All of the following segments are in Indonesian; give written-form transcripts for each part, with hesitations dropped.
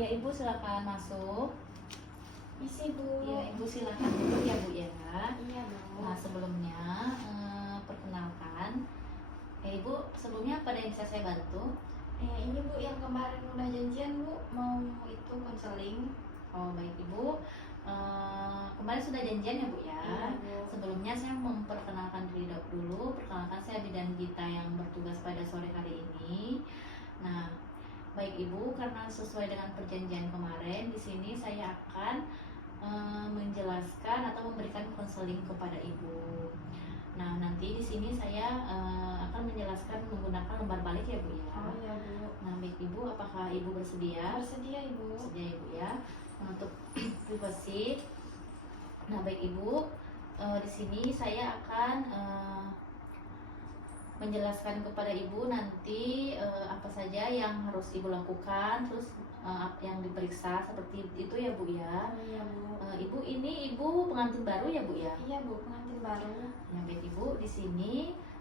Iya Ibu, silakan masuk. Isi Bu. Iya Ibu, silakan duduk ya Bu ya. Iya Bu. Nah sebelumnya perkenalkan, ya Ibu, sebelumnya apa yang bisa saya bantu? Ini Bu yang kemarin udah janjian Bu mau itu konseling. Oh baik Ibu, kemarin sudah janjian ya Bu ya. Iya Bu. Sebelumnya saya memperkenalkan diri dulu. Perkenalkan, saya Bidan Gita yang bertugas pada sore hari ini. Nah, baik Ibu, karena sesuai dengan perjanjian kemarin, di sini saya akan menjelaskan atau memberikan konseling kepada Ibu. Nah, nanti di sini saya akan menjelaskan menggunakan lembar balik ya Bu ya. Oh iya Bu. Nah, baik Ibu, apakah Ibu bersedia? Bersedia Ibu. Bersedia Ibu ya. Nah, untuk privasi. Nah, baik Ibu, di sini saya akan menjelaskan kepada Ibu nanti apa saja yang harus Ibu lakukan, terus yang diperiksa seperti itu ya Bu ya. Oh iya Bu. Ibu, ini Ibu pengantin baru ya Bu ya? Iya Bu, pengantin baru. Yang baik Ibu, di sini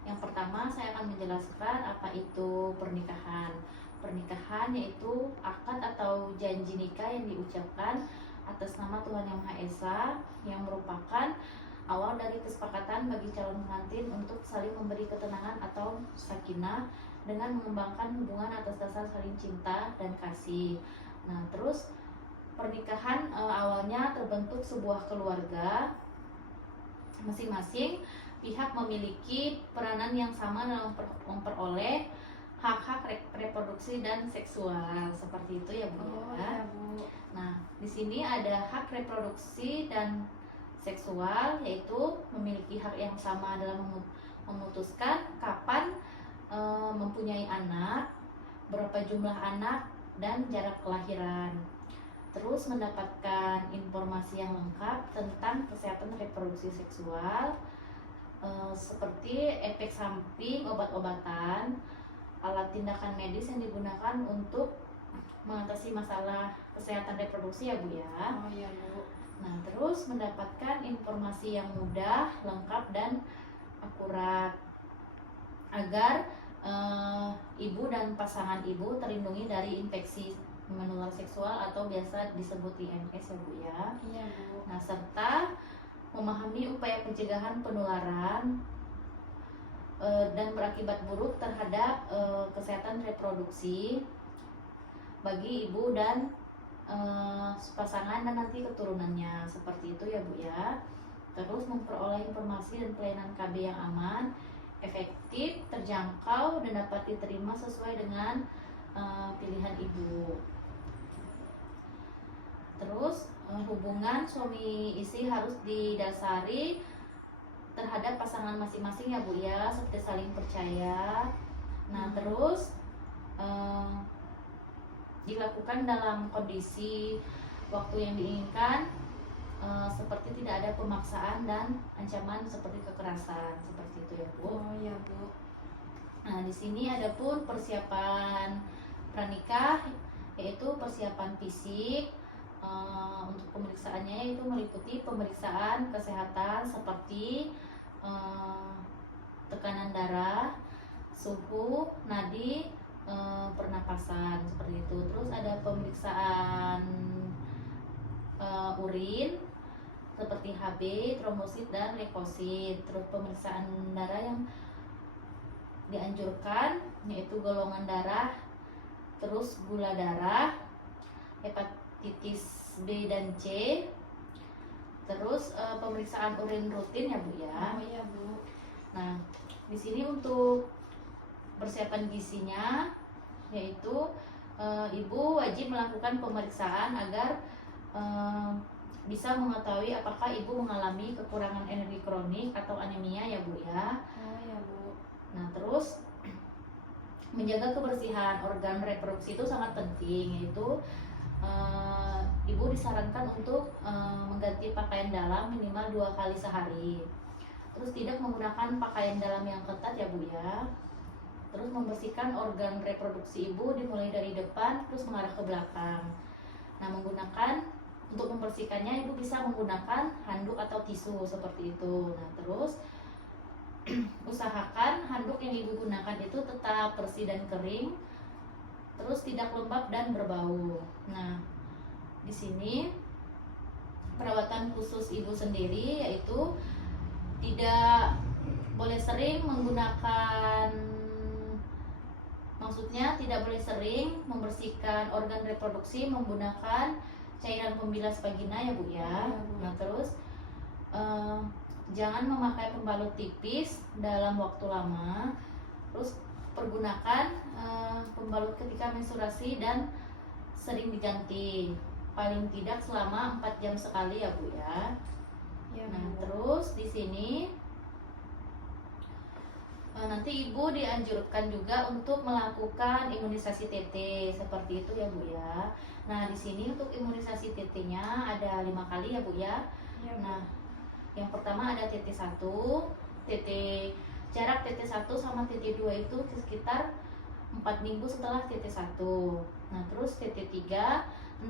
yang pertama saya akan menjelaskan apa itu pernikahan. Pernikahan yaitu akad atau janji nikah yang diucapkan atas nama Tuhan Yang Maha Esa, yang merupakan awal dari kesepakatan bagi calon pengantin untuk saling memberi ketenangan atau sakinah dengan mengembangkan hubungan atas dasar saling cinta dan kasih. Nah, terus pernikahan awalnya terbentuk sebuah keluarga. Masing-masing pihak memiliki peranan yang sama dalam memperoleh hak-hak reproduksi dan seksual, seperti itu ya Bu Oh ya. iya Bu. Nah, di sini ada hak reproduksi dan seksual, yaitu memiliki hak yang sama dalam memutuskan kapan mempunyai anak, berapa jumlah anak, dan jarak kelahiran. Terus mendapatkan informasi yang lengkap tentang kesehatan reproduksi seksual, seperti efek samping obat-obatan, alat tindakan medis yang digunakan untuk mengatasi masalah kesehatan reproduksi ya Bu ya. Oh iya Bu. Nah, terus mendapatkan informasi yang mudah, lengkap, dan akurat agar ibu dan pasangan ibu terlindungi dari infeksi menular seksual atau biasa disebut IMS ya Bu ya. Iya Bu. Nah, serta memahami upaya pencegahan penularan dan berakibat buruk terhadap kesehatan reproduksi bagi ibu dan pasangan dan nanti keturunannya, seperti itu ya Bu ya. Terus memperoleh informasi dan pelayanan KB yang aman, efektif, terjangkau, dan dapat diterima sesuai dengan pilihan ibu. Terus hubungan suami istri harus didasari terhadap pasangan masing-masing ya Bu ya, seperti saling percaya. Nah, terus dilakukan dalam kondisi waktu yang diinginkan, seperti tidak ada pemaksaan dan ancaman seperti kekerasan, seperti itu ya Bu. Oh iya Bu. Nah, di sini ada pun persiapan pranikah, yaitu persiapan fisik. Untuk pemeriksaannya yaitu meliputi pemeriksaan kesehatan seperti tekanan darah, suhu, nadi, pernapasan, seperti itu. Terus ada pemeriksaan urin seperti HB, trombosit, dan leukosit. Terus pemeriksaan darah yang dianjurkan yaitu golongan darah, terus gula darah, hepatitis B dan C. Terus pemeriksaan urin rutin ya Bu ya. Oh iya Bu. Nah, di sini untuk persiapan gizinya yaitu ibu wajib melakukan pemeriksaan agar bisa mengetahui apakah ibu mengalami kekurangan energi kronik atau anemia ya Bu ya. Oh iya Bu. Nah, terus menjaga kebersihan organ reproduksi itu sangat penting, yaitu ibu disarankan untuk mengganti pakaian dalam minimal 2 kali sehari. Terus tidak menggunakan pakaian dalam yang ketat ya Bu ya. Terus membersihkan organ reproduksi ibu dimulai dari depan terus mengarah ke belakang. Nah, untuk membersihkannya ibu bisa menggunakan handuk atau tisu seperti itu. Nah, terus usahakan handuk yang ibu gunakan itu tetap bersih dan kering. Terus terus tidak lembab dan berbau. Nah, di sini perawatan khusus ibu sendiri yaitu tidak boleh sering menggunakan, maksudnya tidak boleh sering membersihkan organ reproduksi menggunakan cairan pembilas vagina ya Bu ya. Nah terus jangan memakai pembalut tipis dalam waktu lama. Terus pergunakan pembalut ketika menstruasi dan sering diganti, paling tidak selama 4 jam sekali ya Bu ya. Nah terus di sini nanti ibu dianjurkan juga untuk melakukan imunisasi TT seperti itu ya Bu ya. Nah di sini untuk imunisasi TT-nya ada 5 kali ya Bu ya. Nah yang pertama ada TT1, TT jarak TT1 sama TT2 itu sekitar 4 minggu setelah TT1. Nah terus TT3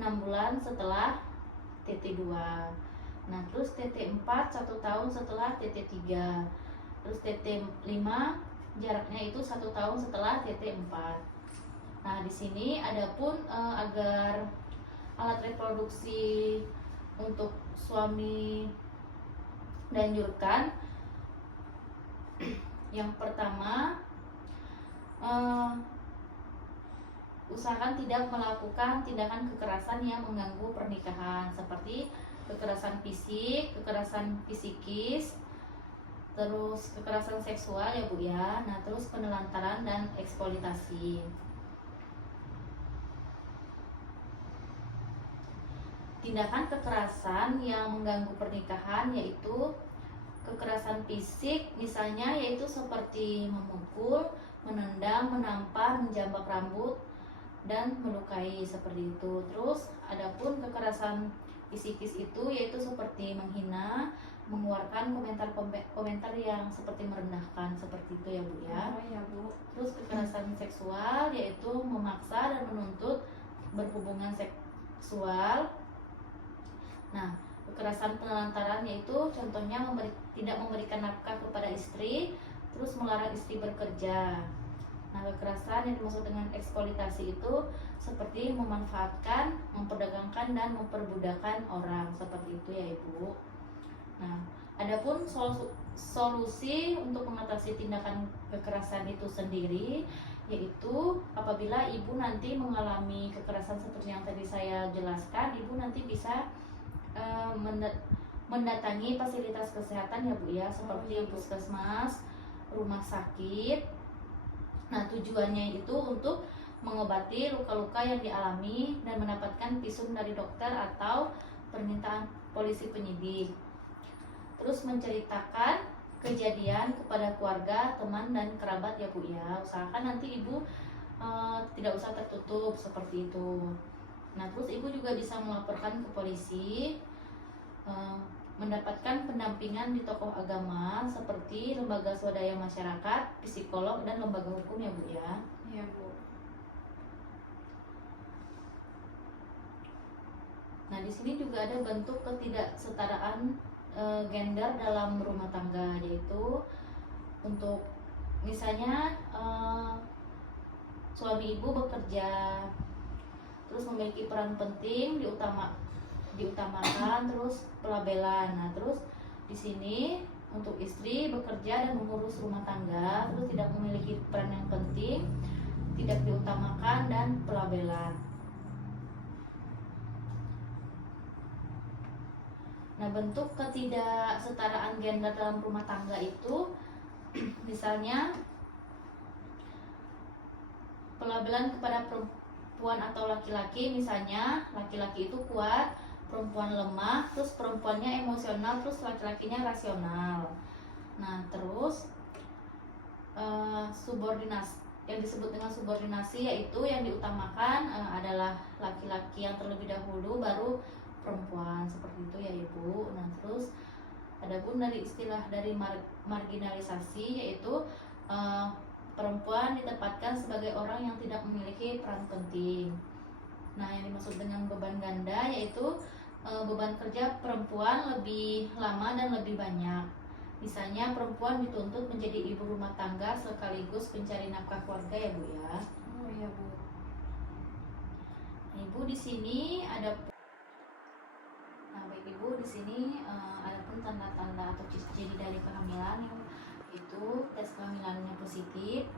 6 bulan setelah TT2. Nah terus TT4 1 tahun setelah TT3. Terus TT5 jaraknya itu 1 tahun setelah TT4. Nah di sini adapun agar alat reproduksi untuk suami dianjurkan, yang pertama usahakan tidak melakukan tindakan kekerasan yang mengganggu pernikahan seperti kekerasan fisik, kekerasan psikis, terus kekerasan seksual ya Bu ya. Nah terus penelantaran dan eksploitasi. Tindakan kekerasan yang mengganggu pernikahan yaitu kekerasan fisik, misalnya yaitu seperti memukul, menendang, menampar, menjambak rambut, dan melukai seperti itu. Terus adapun kekerasan psikis itu yaitu seperti menghina, mengeluarkan komentar yang seperti merendahkan seperti itu ya Bu ya. Ya Bu. Terus kekerasan seksual yaitu memaksa dan menuntut berhubungan seksual. Nah, kekerasan penelantaran yaitu contohnya tidak memberikan nafkah kepada istri, terus melarang istri bekerja. Nah, kekerasan yang dimaksud dengan eksploitasi itu seperti memanfaatkan, memperdagangkan, dan memperbudakan orang seperti itu ya Ibu. Nah, adapun solusi untuk mengatasi tindakan kekerasan itu sendiri yaitu apabila ibu nanti mengalami kekerasan seperti yang tadi saya jelaskan, ibu nanti bisa mendatangi fasilitas kesehatan ya Bu ya, seperti puskesmas, rumah sakit. Nah tujuannya itu untuk mengobati luka-luka yang dialami dan mendapatkan visum dari dokter atau permintaan polisi penyidik. Terus menceritakan kejadian kepada keluarga, teman, dan kerabat ya Bu ya. Usahakan nanti ibu tidak usah tertutup seperti itu. Nah terus ibu juga bisa melaporkan ke polisi, mendapatkan pendampingan di tokoh agama seperti lembaga swadaya masyarakat, psikolog, dan lembaga hukum ya Bu ya. Iya Bu. Nah di sini juga ada bentuk ketidaksetaraan gender dalam rumah tangga, yaitu untuk misalnya suami ibu bekerja, terus memiliki peran penting diutamakan, terus pelabelan. Nah terus di sini untuk istri bekerja dan mengurus rumah tangga, terus tidak memiliki peran yang penting, tidak diutamakan, dan pelabelan. Nah bentuk ketidaksetaraan gender dalam rumah tangga itu misalnya pelabelan kepada perempuan atau laki-laki, misalnya laki-laki itu kuat, perempuan lemah, terus perempuannya emosional, terus laki-lakinya rasional. Nah terus subordinasi, yang disebut dengan subordinasi yaitu yang diutamakan adalah laki-laki yang terlebih dahulu, baru perempuan seperti itu ya Ibu. Nah terus adapun dari istilah dari marginalisasi yaitu perempuan ditempatkan sebagai orang yang tidak memiliki peran penting. Nah yang dimaksud dengan beban ganda yaitu beban kerja perempuan lebih lama dan lebih banyak. Misalnya perempuan dituntut menjadi ibu rumah tangga sekaligus pencari nafkah keluarga ya Bu ya. Oh iya Bu. di sini ada. Nah, baik Ibu, di sini ada pun tanda-tanda atau ciri-ciri dari kehamilan yang itu tes kehamilannya positif,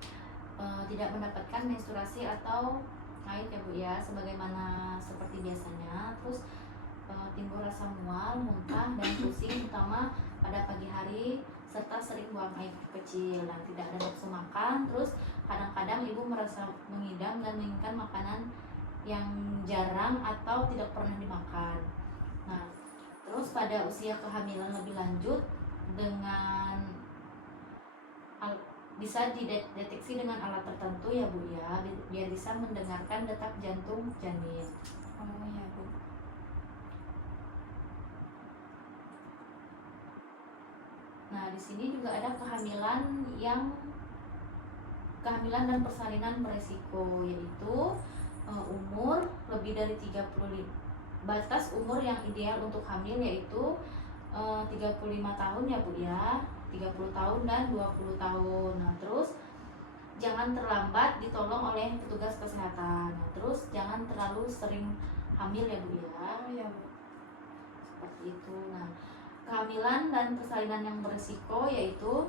tidak mendapatkan menstruasi atau haid ya Bu ya, sebagaimana seperti biasanya. Terus timbul rasa mual, muntah, dan pusing utama pada pagi hari, serta sering buang air kecil dan tidak ada nafsu makan. Terus kadang-kadang ibu merasa mengidam dan menginginkan makanan yang jarang atau tidak pernah dimakan. Nah, terus pada usia kehamilan lebih lanjut dengan bisa dideteksi dengan alat tertentu ya Bu ya, biar bisa mendengarkan detak jantung janin. Oh ya Bu. Nah, di sini juga ada kehamilan dan persalinan beresiko, yaitu umur lebih dari 35. Batas umur yang ideal untuk hamil yaitu 35 tahun ya Bu ya, 30 tahun dan 20 tahun. Nah, terus jangan terlambat ditolong oleh petugas kesehatan. Nah, terus jangan terlalu sering hamil ya Bu ya. Oh ya Bu. Seperti itu. Nah, kehamilan dan persalinan yang beresiko yaitu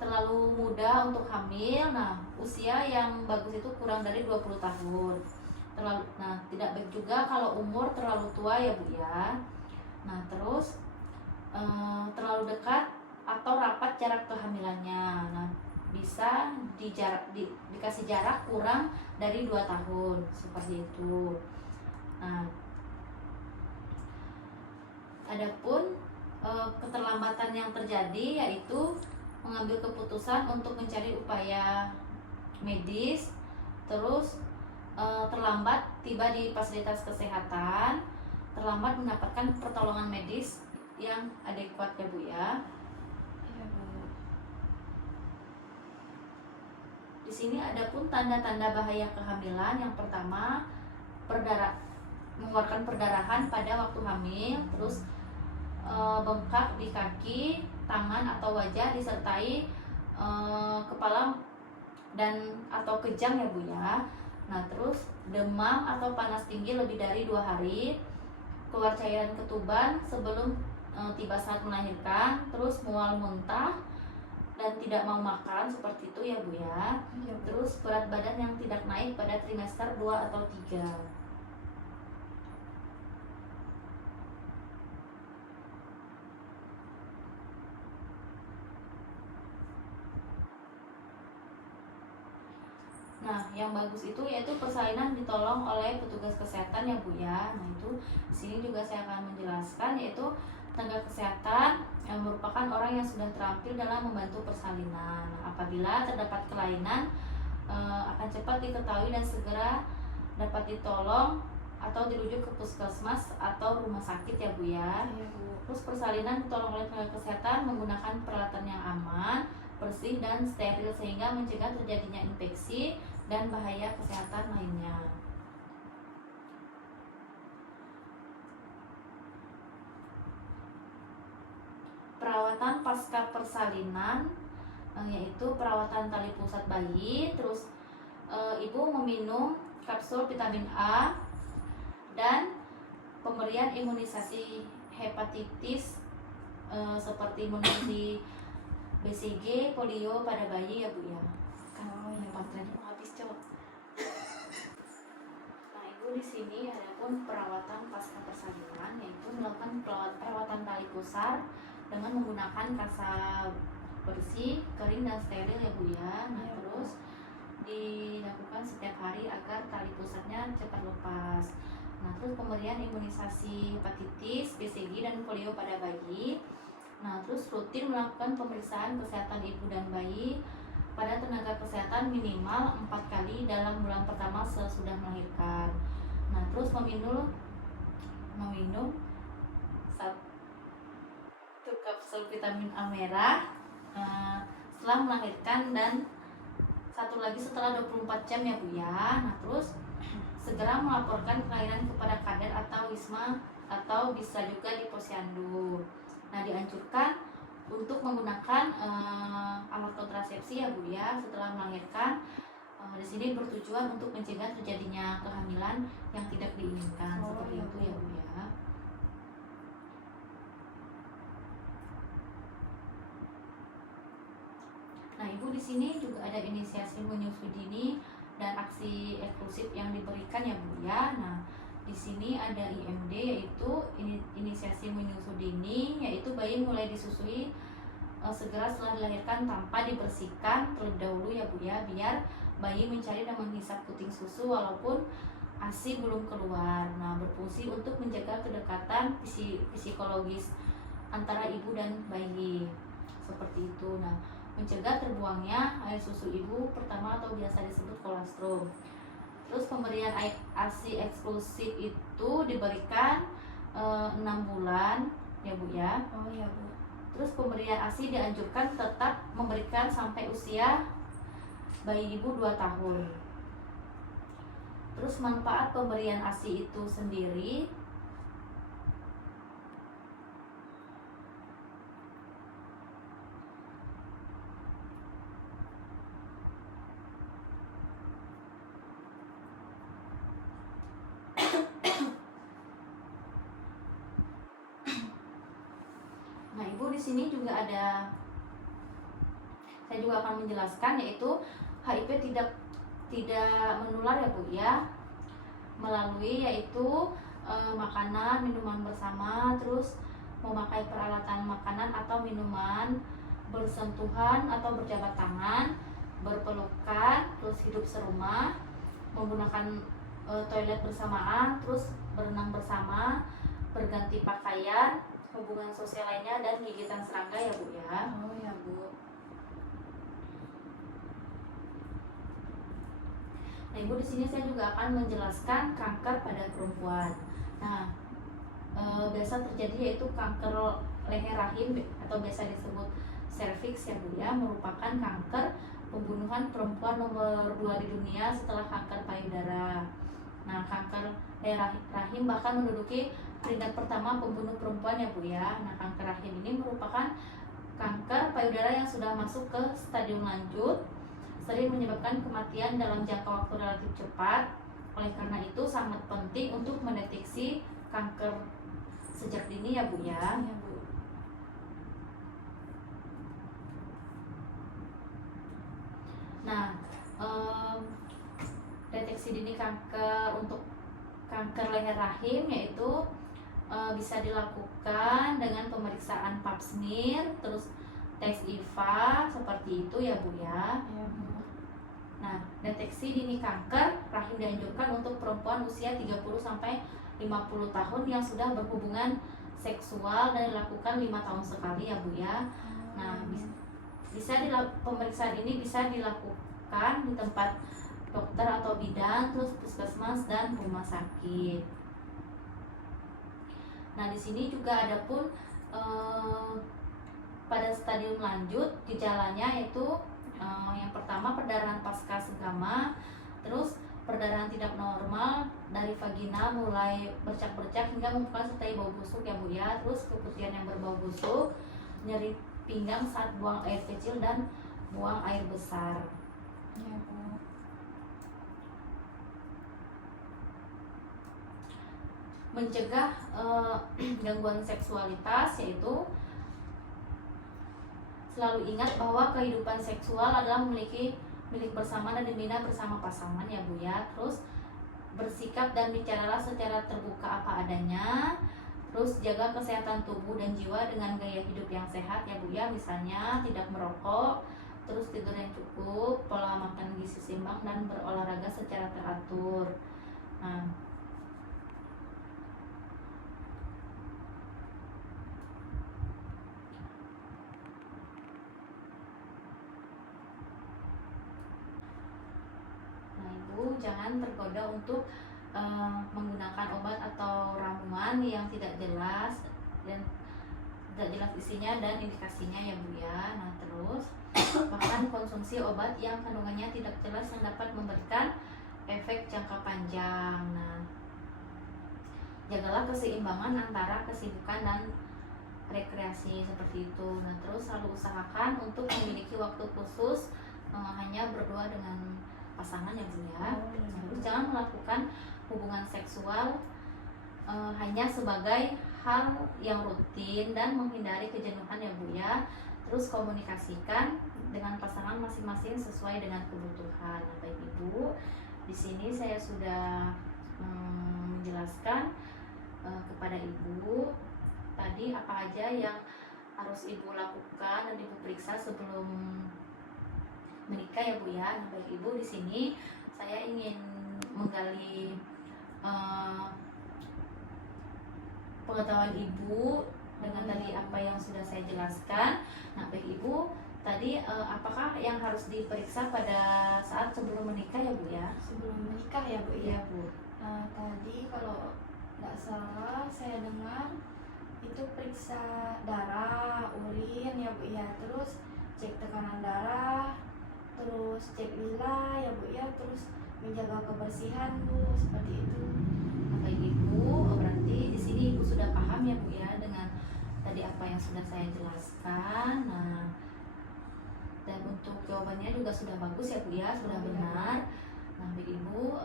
terlalu muda untuk hamil. Nah, usia yang bagus itu kurang dari 20 tahun. Tidak baik juga kalau umur terlalu tua ya Bu ya. Nah, terus terlalu dekat atau rapat jarak kehamilannya. Nah, bisa dikasih jarak kurang dari 2 tahun seperti itu. Nah, adapun keterlambatan yang terjadi yaitu mengambil keputusan untuk mencari upaya medis, terus terlambat tiba di fasilitas kesehatan, terlambat mendapatkan pertolongan medis yang adekuat ya Bu ya. Iya Bu. Di sini ada pun tanda-tanda bahaya kehamilan. Yang pertama, mengeluarkan perdarahan pada waktu hamil, terus bengkak di kaki, tangan atau wajah disertai kepala dan atau kejang ya Bu ya. Nah, terus demam atau panas tinggi lebih dari 2 hari, keluar cairan ketuban sebelum tiba saat melahirkan, terus mual muntah dan tidak mau makan seperti itu ya Bu ya. Iya Bu. Terus berat badan yang tidak naik pada trimester 2 atau 3. Nah, yang bagus itu yaitu persalinan ditolong oleh petugas kesehatan ya Bu ya. Nah, itu di sini juga saya akan menjelaskan yaitu tenaga kesehatan yang merupakan orang yang sudah terampil dalam membantu persalinan. Nah, apabila terdapat kelainan akan cepat diketahui dan segera dapat ditolong atau dirujuk ke puskesmas atau rumah sakit ya Bu ya. Iya Bu. Terus persalinan ditolong oleh tenaga kesehatan menggunakan peralatan yang aman, bersih dan steril sehingga mencegah terjadinya infeksi dan bahaya kesehatan lainnya. Perawatan pasca persalinan yaitu perawatan tali pusat bayi, terus ibu meminum kapsul vitamin A dan pemberian imunisasi hepatitis seperti imunisasi BCG, polio pada bayi ya Bu ya. Oh ya Bu. Baterainya mau habis coba. Nah, Ibu di sini ada pun perawatan pasca persalinan yaitu melakukan perawatan tali pusar dengan menggunakan kasa bersih, kering dan steril ya Bu ya. Nah, Iya, Bu. terus dilakukan setiap hari agar tali pusatnya cepat lepas. Nah, terus pemberian imunisasi hepatitis, BCG dan polio pada bayi. Nah, terus rutin melakukan pemeriksaan kesehatan ibu dan bayi pada tenaga kesehatan minimal 4 kali dalam bulan pertama sesudah melahirkan. Nah, terus meminum 1 kapsul vitamin A merah setelah melahirkan dan 1 lagi setelah 24 jam ya Bu ya. Nah, terus segera melaporkan kelahiran kepada Kader atau Wisma atau bisa juga di posyandu. Nah, dianjurkan untuk menggunakan alat kontrasepsi kontrasepsi ya Bu ya setelah melahirkan. Di sini bertujuan untuk mencegah terjadinya kehamilan yang tidak diinginkan. Oh, Seperti ya, itu ya Bu ya. Nah, Ibu di sini juga ada inisiasi menyusui dini dan aksi eksklusif yang diberikan ya Bu ya. Nah, di sini ada IMD yaitu inisiasi menyusui dini, yaitu bayi mulai disusui segera setelah dilahirkan tanpa dibersihkan terlebih dahulu ya Bu ya, biar bayi mencari dan menghisap puting susu walaupun ASI belum keluar. Nah, berfungsi untuk menjaga kedekatan psikologis antara ibu dan bayi. Seperti itu. Nah, mencegah terbuangnya air susu ibu pertama atau biasa disebut kolostrum. Terus pemberian ASI eksklusif itu diberikan 6 bulan ya Bu ya. Oh ya Bu. Terus pemberian ASI dianjurkan tetap memberikan sampai usia bayi ibu 2 tahun. Terus manfaat pemberian ASI itu sendiri, nah Ibu di sini juga ada, saya juga akan menjelaskan, yaitu HIV tidak menular ya Bu ya, melalui yaitu makanan, minuman bersama, terus memakai peralatan makanan atau minuman, bersentuhan atau berjabat tangan, berpelukan, terus hidup serumah, menggunakan toilet bersamaan, terus berenang bersama, berganti pakaian, hubungan sosial lainnya, dan gigitan serangga ya Bu ya. Oh ya Bu. Nah, Ibu di sini saya juga akan menjelaskan kanker pada perempuan. Nah, biasa terjadi yaitu kanker leher rahim atau biasa disebut serviks ya Bu ya, merupakan kanker pembunuhan perempuan nomor 2 di dunia setelah kanker payudara. Nah, kanker leher rahim bahkan menduduki peringkat pertama pembunuh perempuan ya Bu ya. Nah, kanker rahim ini merupakan kanker payudara yang sudah masuk ke stadium lanjut, sering menyebabkan kematian dalam jangka waktu relatif cepat. Oleh karena itu sangat penting untuk mendeteksi kanker sejak dini ya Bu ya. Ya Bu. Nah, deteksi dini kanker untuk kanker leher rahim yaitu bisa dilakukan dengan pemeriksaan pap smear, terus tes IVA seperti itu ya Bu ya. Ya Bu. Nah, deteksi dini kanker rahim dianjurkan untuk perempuan usia 30 sampai 50 tahun yang sudah berhubungan seksual dan dilakukan 5 tahun sekali ya Bu ya. Nah, pemeriksaan ini bisa dilakukan di tempat dokter atau bidan, terus puskesmas dan rumah sakit. Nah, di sini juga ada pun pada stadium lanjut gejalanya yaitu yang pertama perdarahan pasca segama, terus perdarahan tidak normal dari vagina mulai bercak-bercak hingga membuka sertai bau busuk ya Bu ya, terus keputihan yang berbau busuk, nyeri pinggang saat buang air kecil dan buang air besar. Ya Bu. Mencegah gangguan seksualitas yaitu selalu ingat bahwa kehidupan seksual adalah milik bersama dan dibina bersama pasangan ya Bu ya. Terus bersikap dan bicaralah secara terbuka apa adanya. Terus jaga kesehatan tubuh dan jiwa dengan gaya hidup yang sehat ya Bu ya. Misalnya tidak merokok, terus tidur yang cukup, pola makan gizi seimbang, dan berolahraga secara teratur. Ibu jangan tergoda untuk menggunakan obat atau ramuan yang tidak jelas dan tidak jelas isinya dan indikasinya ya Bu ya. Nah, terus bahkan konsumsi obat yang kandungannya tidak jelas yang dapat memberikan efek jangka panjang. Nah, jagalah keseimbangan antara kesibukan dan rekreasi seperti itu. Nah, terus selalu usahakan untuk memiliki waktu khusus hanya berdua dengan pasangan ya Bu ya. Terus jangan melakukan hubungan seksual hanya sebagai hal yang rutin dan menghindari kejenuhan ya Bu ya. Terus komunikasikan dengan pasangan masing-masing sesuai dengan kebutuhan. Nah, baik Ibu, di sini saya sudah menjelaskan kepada Ibu tadi apa aja yang harus Ibu lakukan dan Ibu periksa sebelum menikah ya Bu ya. Nah, baik Ibu, di sini saya ingin menggali pengetahuan Ibu dengan tadi apa yang sudah saya jelaskan. Nah, baik Ibu, tadi apakah yang harus diperiksa pada saat sebelum menikah ya Bu ya? Sebelum menikah ya Bu Iya ya. Bu. Tadi kalau nggak salah saya dengar itu periksa darah, urin ya Bu ya, terus cek tekanan darah, terus cek lila ya Bu ya, terus menjaga kebersihan Bu, seperti itu. Nah, baik Ibu, berarti di sini Ibu sudah paham ya Bu ya dengan tadi apa yang sudah saya jelaskan. Nah, dan untuk jawabannya juga sudah bagus ya Bu ya, sudah benar. Nah, baik Ibu,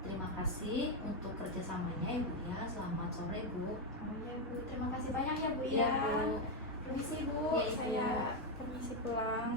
terima kasih untuk kerjasamanya ya Bu ya. Selamat sore Bu. Oh ya Bu, terima kasih banyak ya Bu Iya ya. Bu. Permisi Bu, Iya, Ibu. saya permisi pulang.